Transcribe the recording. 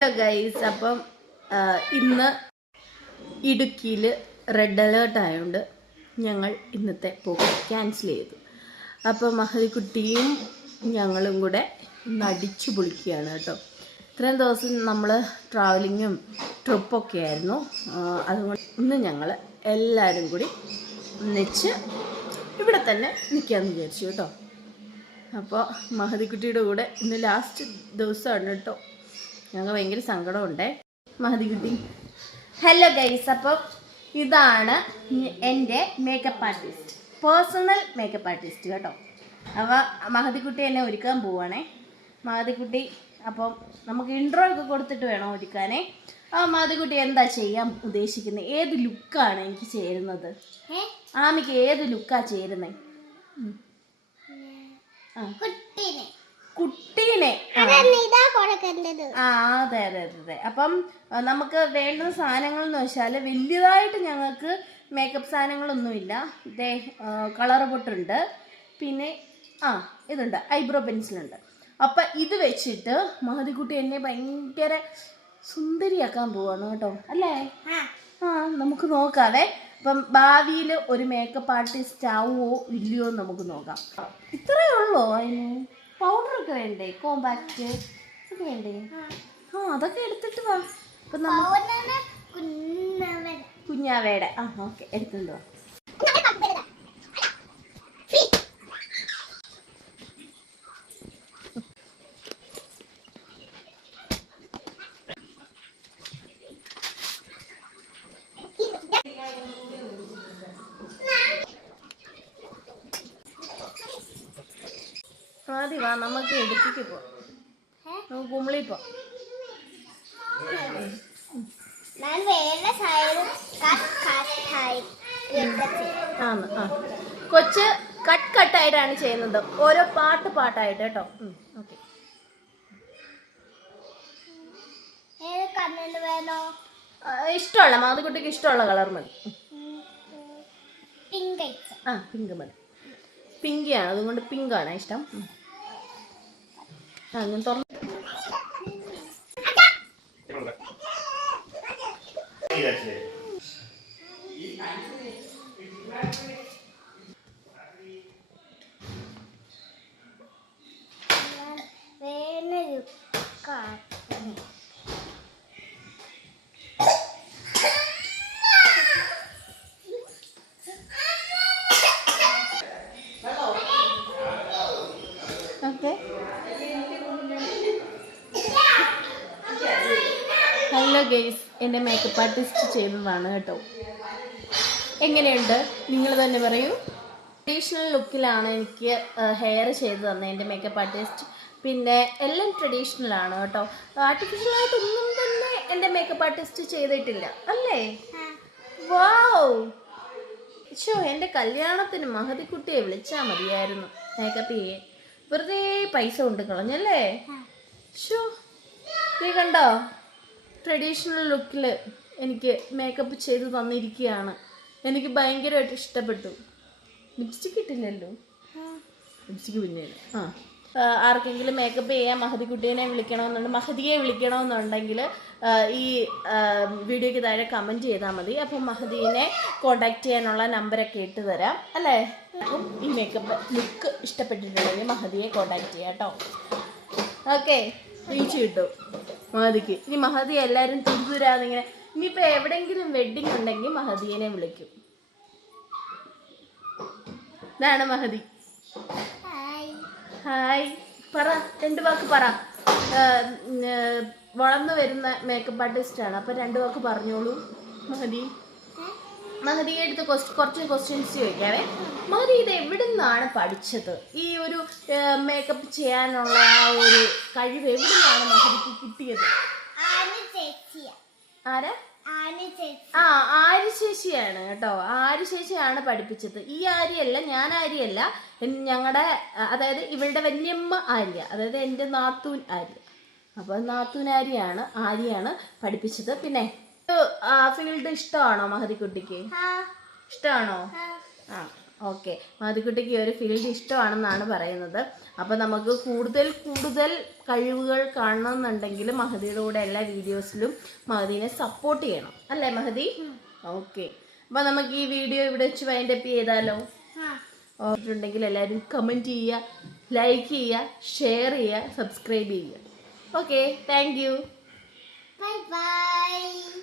Guys അപ്പം ഇന്ന് ഇടുക്കിയിൽ റെഡ് അലേർട്ട് ആയതുകൊണ്ട് ഞങ്ങൾ ഇന്നത്തെ പോക്ക് ക്യാൻസൽ ചെയ്തു. അപ്പോൾ മഹദിക്കുട്ടിയും ഞങ്ങളും കൂടെ നടിച്ചു പൊളിക്കുകയാണ് കേട്ടോ. ഇത്രയും ദിവസം നമ്മൾ ട്രാവലിങ്ങും ട്രിപ്പൊക്കെ ആയിരുന്നു. അതുകൊണ്ട് ഇന്ന് ഞങ്ങൾ എല്ലാവരും കൂടി ഒന്നിച്ച് ഇവിടെ തന്നെ നിൽക്കാമെന്ന് വിചാരിച്ചു കേട്ടോ. അപ്പോൾ മഹദിക്കുട്ടിയുടെ കൂടെ ഇന്ന് ലാസ്റ്റ് ദിവസമാണ് കേട്ടോ. ഞങ്ങൾക്ക് ഭയങ്കര സങ്കടമുണ്ടേ. മഹതിക്കുട്ടി ഹലോ ഗൈസ് അപ്പം ഇതാണ് എന്റെ makeup artist personal makeup artist കേട്ടോ. അപ്പോൾ മഹതിക്കുട്ടി എന്നെ ഒരുക്കാൻ പോവാണേ. മഹതിക്കുട്ടി അപ്പം നമുക്ക് ഇൻട്രോ ഒക്കെ കൊടുത്തിട്ട് വേണം ഒരുക്കാനേ? ആ മഹതിക്കുട്ടി എന്താ ചെയ്യാൻ ഉദ്ദേശിക്കുന്നത് ഏത് ലുക്കാണ് എനിക്ക് ചേരുന്നത്? ആമിക്ക് ഏത് ലുക്കാ ചേരുന്നത് ആ. കുട്ടീനെ. ആ. അതെ അതെ അതെ അതെ അപ്പം നമുക്ക് വേണ്ട സാധനങ്ങൾ എന്ന് വെച്ചാൽ വലിയതായിട്ട് ഞങ്ങൾക്ക് മേക്കപ്പ് സാധനങ്ങളൊന്നുമില്ല. ഇതേ കളർ പൊട്ടുണ്ട്. പിന്നെ ആ ഇതുണ്ട് ഐബ്രോ പെൻസിലുണ്ട് അപ്പം ഇത് വെച്ചിട്ട് മഹതിക്കുട്ടി എന്നെ ഭയങ്കര സുന്ദരിയാക്കാൻ പോവാണ് കേട്ടോ. അല്ലേ? ആ. ആ നമുക്ക് നോക്കാവേ. അപ്പം ഭാവിയിൽ ഒരു മേക്കപ്പ് ആർട്ടിസ്റ്റ് ആവുമോ ഇല്ലയോ നമുക്ക് നോക്കാം. ഇത്രയേ ഉള്ളൂ അതിന് പൗഡറൊക്കെ വേണ്ടേ? കോമ്പാക്റ്റ് ഒക്കെ വേണ്ടേ? ആ. അതൊക്കെ എടുത്തിട്ട് വാ. കുന്നവൻ കുഞ്ഞാവേടെ. ആ ഓക്കെ എടുത്തുകൊണ്ട് വാ. ആദ്യം വാ നമുക്ക് ഇടുക്കിക്ക് പോവാം നമുക്ക് ആന്ന് ആ. കൊച്ച് കട്ട് കട്ടായിട്ടാണ് ചെയ്യുന്നത്. ഓരോ പാട്ട് പാട്ടായിട്ട് കേട്ടോ. ഓക്കെ ഇഷ്ടമുള്ള മാതുകുട്ടിക്ക് ഇഷ്ടമുള്ള കളർ മതി. പിങ്ക് ആ പിങ്ക് മതി. പിങ്കിയാണ് അതുകൊണ്ട് പിങ്കാണ് ഇഷ്ടം. ഉം. ആ ഞാൻ തുറന്നു വേണൊരു കാട്ടിന് ഓക്കെ ഹലോ ഗെയ്സ് എന്റെ മേക്കപ്പ് ആർട്ടിസ്റ്റ് ചെയ്തതാണ് കേട്ടോ. എങ്ങനെയുണ്ട്? നിങ്ങൾ തന്നെ പറയൂ. ട്രഡീഷണൽ ലുക്കിലാണ് എനിക്ക് ഹെയർ ചെയ്ത് തന്നത് എന്റെ മേക്കപ്പ് ആർട്ടിസ്റ്റ് പിന്നെ എല്ലാം ട്രഡീഷണൽ ആണ് കേട്ടോ. ആർട്ടിഫിഷ്യലായിട്ടൊന്നും തന്നെ എന്റെ മേക്കപ്പ് ആർട്ടിസ്റ്റ് ചെയ്തിട്ടില്ല. അല്ലേ? വാവ് ഷോ എന്റെ കല്യാണത്തിന് മഹതിക്കുട്ടിയെ വിളിച്ചാൽ മതിയായിരുന്നു. മേക്കപ്പ് ചെയ്യേ. വെറുതെ പൈസ കൊണ്ട് കളഞ്ഞല്ലേ? ഷോ നീ കണ്ടോ? ട്രഡീഷണൽ ലുക്കിൽ എനിക്ക് മേക്കപ്പ് ചെയ്ത് തന്നിരിക്കുകയാണ് എനിക്ക് ഭയങ്കരമായിട്ട് ഇഷ്ടപ്പെട്ടു. ലിപ്സ്റ്റിക് ഇട്ടില്ലല്ലോ? ലിപ്സ്റ്റിക് പിന്നെ ആ. ആർക്കെങ്കിലും മേക്കപ്പ് ചെയ്യാൻ മഹതിക്കുട്ടീനെ വിളിക്കണമെന്നുണ്ട് മഹതിയെ വിളിക്കണമെന്നുണ്ടെങ്കിൽ ഈ വീഡിയോയ്ക്ക് താഴെ കമന്റ് ചെയ്താൽ മതി. അപ്പം മഹദീനെ കോണ്ടാക്ട് ചെയ്യാനുള്ള നമ്പറൊക്കെ ഇട്ട് തരാം. അല്ലേ? അപ്പം ഈ മേക്കപ്പ് ലുക്ക് ഇഷ്ടപ്പെട്ടിട്ടുണ്ടെങ്കിൽ മഹദിയെ കോണ്ടാക്ട് ചെയ്യാം കേട്ടോ. ഓക്കെ വീഴ്ച കിട്ടും. മഹദിക്ക് ഇനി മഹദി എല്ലാവരും തുരുതുരാന്നിങ്ങനെ. ഇനിയിപ്പോൾ എവിടെയെങ്കിലും വെഡിങ് ഉണ്ടെങ്കിൽ മഹദീനെ വിളിക്കും. ഇതാണ് മഹദി ഹായ് പറ. രണ്ട് വാക്ക് പറ. വളർന്നു വരുന്ന മേക്കപ്പ് ആർട്ടിസ്റ്റാണ് അപ്പം രണ്ട് വാക്ക് പറഞ്ഞോളൂ മഹദി മഹദിയെ അടുത്ത് ക്വസ്റ്റ് കുറച്ച് ക്വസ്റ്റ്യൻസ് ചോദിക്കാവേ. മഹദി ഇത് എവിടെ നിന്നാണ് പഠിച്ചത്? ഈ ഒരു മേക്കപ്പ് ചെയ്യാനുള്ള ആ ഒരു കഴിവ് എവിടെ നിന്നാണ് മഹദിക്ക് കിട്ടിയത് ആരാ? ആ ആര്യ കേട്ടോ. ആര്യ പഠിപ്പിച്ചത്. ഈ ആര്യല്ല ഞാൻ ആര്യല്ല. ഞങ്ങളുടെ അതായത് ഇവളുടെ വല്യമ്മ ആര്യ അതായത് എന്റെ നാത്തൂൻ ആര്യ. അപ്പോൾ നാത്തൂൻ ആര്യയാണ് ആര്യയാണ് പഠിപ്പിച്ചത്. പിന്നെ ഫീൽഡ് ഇഷ്ടമാണോ മഹതിക്കുട്ടിക്ക്? ഇഷ്ടമാണോ? ആ ഓക്കെ മഹതിക്കുട്ടിക്ക് ഒരു ഫീൽഡ് ഇഷ്ടമാണെന്നാണ് പറയുന്നത്. അപ്പോൾ നമുക്ക് കൂടുതൽ കൂടുതൽ കഴിവുകൾ കാണണമെന്നുണ്ടെങ്കിൽ മഹതിയുടെ കൂടെ എല്ലാ വീഡിയോസിലും മഹതിനെ സപ്പോർട്ട് ചെയ്യണം. അല്ലേ മഹതി? ഓക്കെ അപ്പോൾ നമുക്ക് ഈ വീഡിയോ ഇവിടെ വെച്ച് വൈൻഡ് അപ്പ് ചെയ്താലോ? ഉണ്ടെങ്കിൽ എല്ലാവരും കമന്റ് ചെയ്യുക ലൈക്ക് ചെയ്യുക ഷെയർ ചെയ്യുക സബ്സ്ക്രൈബ് ചെയ്യുക. Okay thank you bye bye